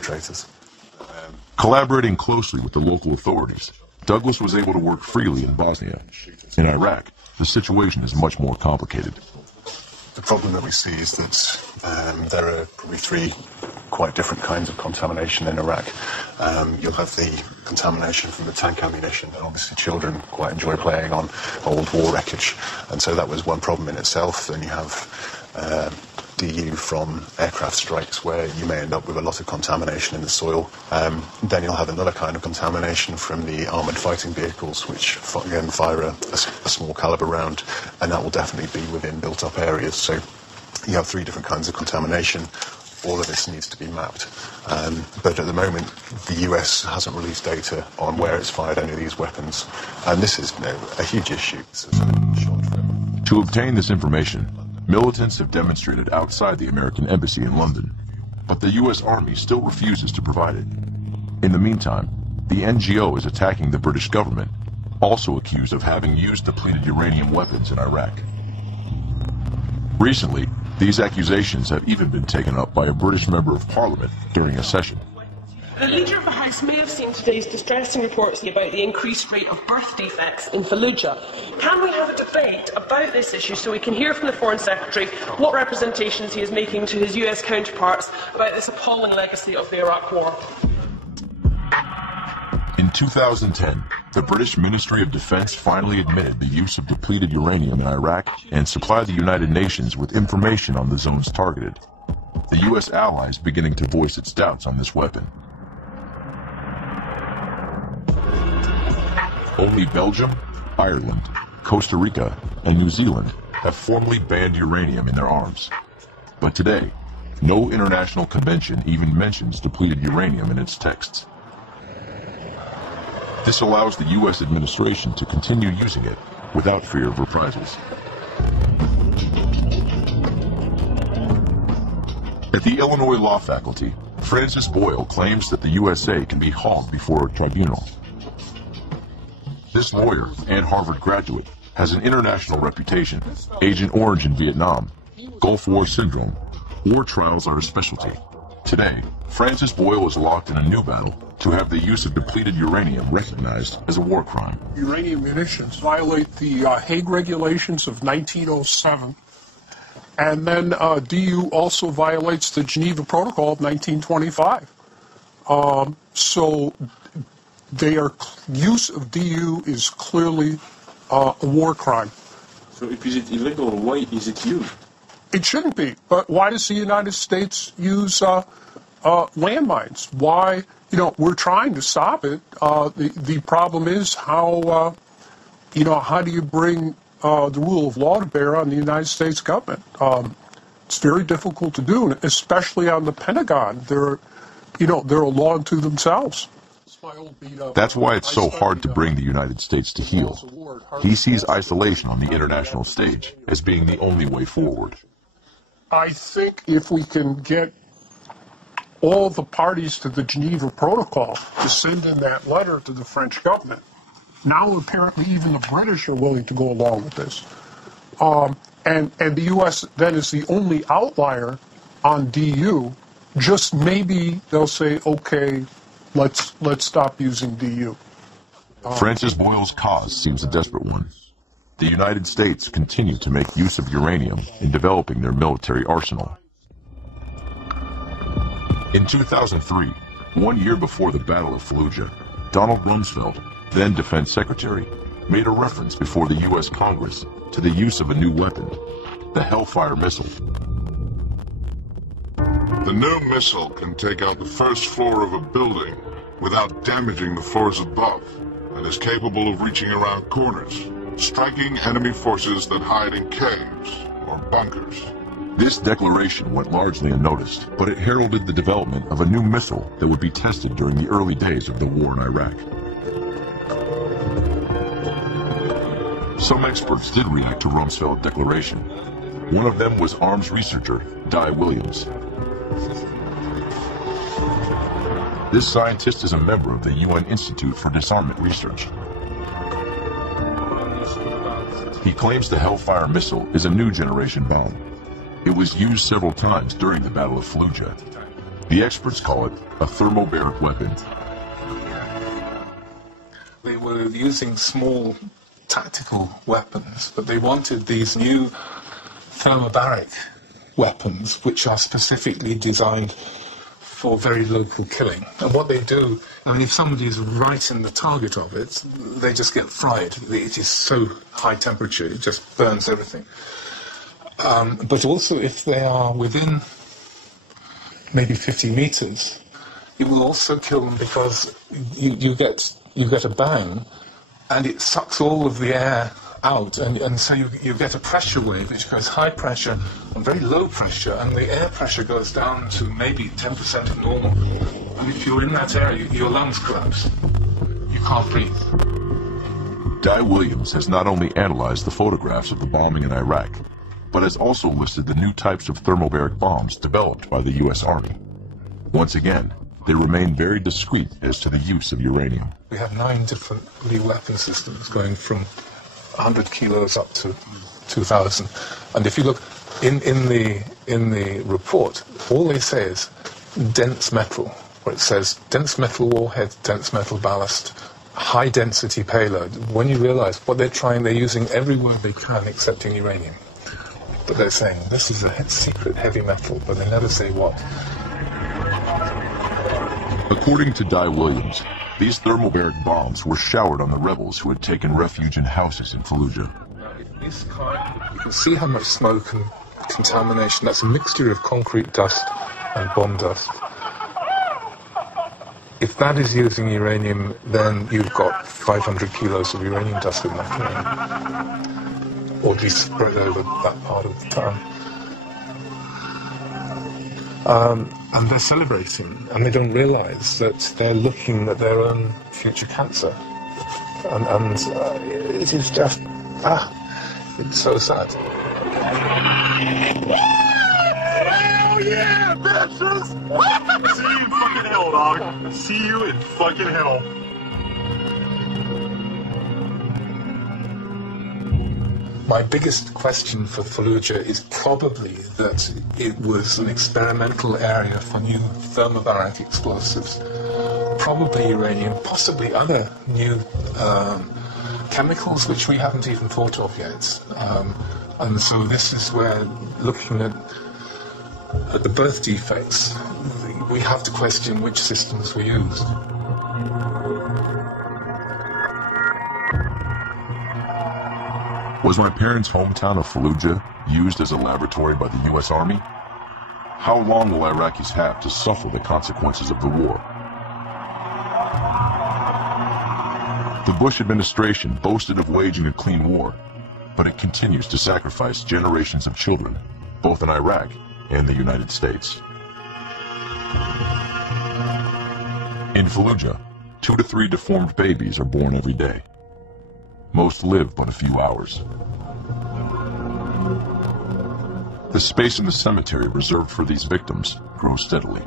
perpetrators. Collaborating closely with the local authorities, Douglas was able to work freely in Bosnia. In Iraq, the situation is much more complicated. The problem that we see is that there are probably three quite different kinds of contamination in Iraq. You'll have the contamination from the tank ammunition that obviously children quite enjoy playing on, old war wreckage, and so that was one problem in itself. Then you have DU from aircraft strikes where you may end up with a lot of contamination in the soil. Then you'll have another kind of contamination from the armoured fighting vehicles, which again fire a small caliber round, and that will definitely be within built-up areas. So you have three different kinds of contamination. All of this needs to be mapped. But at the moment, the US hasn't released data on where it's fired any of these weapons. And this is a huge issue. To obtain this information, militants have demonstrated outside the American embassy in London, but the US Army still refuses to provide it. In the meantime, the NGO is attacking the British government, also accused of having used depleted uranium weapons in Iraq. Recently, these accusations have even been taken up by a British member of Parliament during a session. The Leader of the House may have seen today's distressing reports about the increased rate of birth defects in Fallujah. Can we have a debate about this issue so we can hear from the Foreign Secretary what representations he is making to his US counterparts about this appalling legacy of the Iraq War? In 2010, the British Ministry of Defense finally admitted the use of depleted uranium in Iraq and supplied the United Nations with information on the zones targeted. The US allies beginning to voice its doubts on this weapon. Only Belgium, Ireland, Costa Rica, and New Zealand have formally banned uranium in their arms. But today, no international convention even mentions depleted uranium in its texts. This allows the US administration to continue using it without fear of reprisals. At the Illinois Law Faculty, Francis Boyle claims that the USA can be hauled before a tribunal. This lawyer and Harvard graduate has an international reputation. Agent Orange in Vietnam, Gulf War syndrome, war trials are his specialty. Today, Francis Boyle is locked in a new battle to have the use of depleted uranium recognized as a war crime. Uranium munitions violate the Hague Regulations of 1907, and then DU also violates the Geneva Protocol of 1925. So their use of DU is clearly a war crime. So if it's illegal, why is it used? It shouldn't be, but why does the United States use landmines? Why, we're trying to stop it. The problem is how do you bring the rule of law to bear on the United States government? It's very difficult to do, especially on the Pentagon. They're a law unto themselves. That's why it's so hard to bring the United States to heel. He sees isolation on the international stage as being the only way forward. I think if we can get all the parties to the Geneva Protocol to send in that letter to the French government, now apparently even the British are willing to go along with this. And the U.S. then is the only outlier on DU. Just maybe they'll say, okay, let's stop using DU. Francis Boyle's cause seems a desperate one. The United States continue to make use of uranium in developing their military arsenal. In 2003, 1 year before the Battle of Fallujah, Donald Rumsfeld, then Defense Secretary, made a reference before the U.S. Congress to the use of a new weapon, the Hellfire missile. The new missile can take out the first floor of a building without damaging the floors above, and is capable of reaching around corners, striking enemy forces that hide in caves or bunkers. This declaration went largely unnoticed, but it heralded the development of a new missile that would be tested during the early days of the war in Iraq. Some experts did react to Rumsfeld's declaration. One of them was arms researcher Di Williams. This scientist is a member of the UN Institute for Disarmament Research. He claims the Hellfire missile is a new generation bomb. It was used several times during the Battle of Fallujah. The experts call it a thermobaric weapon. They were using small tactical weapons, but they wanted these new thermobaric weapons, which are specifically designed for very local killing. And what they do, I mean, if somebody is right in the target of it, they just get fried. It is so high temperature, it just burns everything. But also, if they are within maybe 50 meters, it will also kill them, because you get a bang, and it sucks all of the air out, and so you get a pressure wave which goes high pressure and very low pressure, and the air pressure goes down to maybe 10% of normal. And if you're in that area, your lungs collapse. You can't breathe. Di Williams has not only analyzed the photographs of the bombing in Iraq, but has also listed the new types of thermobaric bombs developed by the U.S. Army. Once again, they remain very discreet as to the use of uranium. We have 9 different new weapon systems, going from 100 kilos up to 2,000. And if you look in the report, all they say is dense metal, where it says dense metal warhead, dense metal ballast, high density payload. When you realize what they're using every word they can except in uranium. But they're saying this is a secret heavy metal, but they never say what. According to Di Williams, these thermobaric bombs were showered on the rebels who had taken refuge in houses in Fallujah. This kind, you can see how much smoke and contamination. That's a mixture of concrete dust and bomb dust. If that is using uranium, then you've got 500 kilos of uranium dust in that thing, or at least spread over that part of the town. And they're celebrating, and they don't realize that they're looking at their own future cancer. And it is just, it's so sad. Hell yeah, bitches! See you in fucking hell, dog. See you in fucking hell. My biggest question for Fallujah is probably that it was an experimental area for new thermobaric explosives. Probably uranium, possibly other new chemicals which we haven't even thought of yet. And so this is where, looking at the birth defects, we have to question which systems were used. Was my parents' hometown of Fallujah used as a laboratory by the U.S. Army? How long will Iraqis have to suffer the consequences of the war? The Bush administration boasted of waging a clean war, but it continues to sacrifice generations of children, both in Iraq and the United States. In Fallujah, 2 to 3 deformed babies are born every day. Most live but a few hours. The space in the cemetery reserved for these victims grows steadily.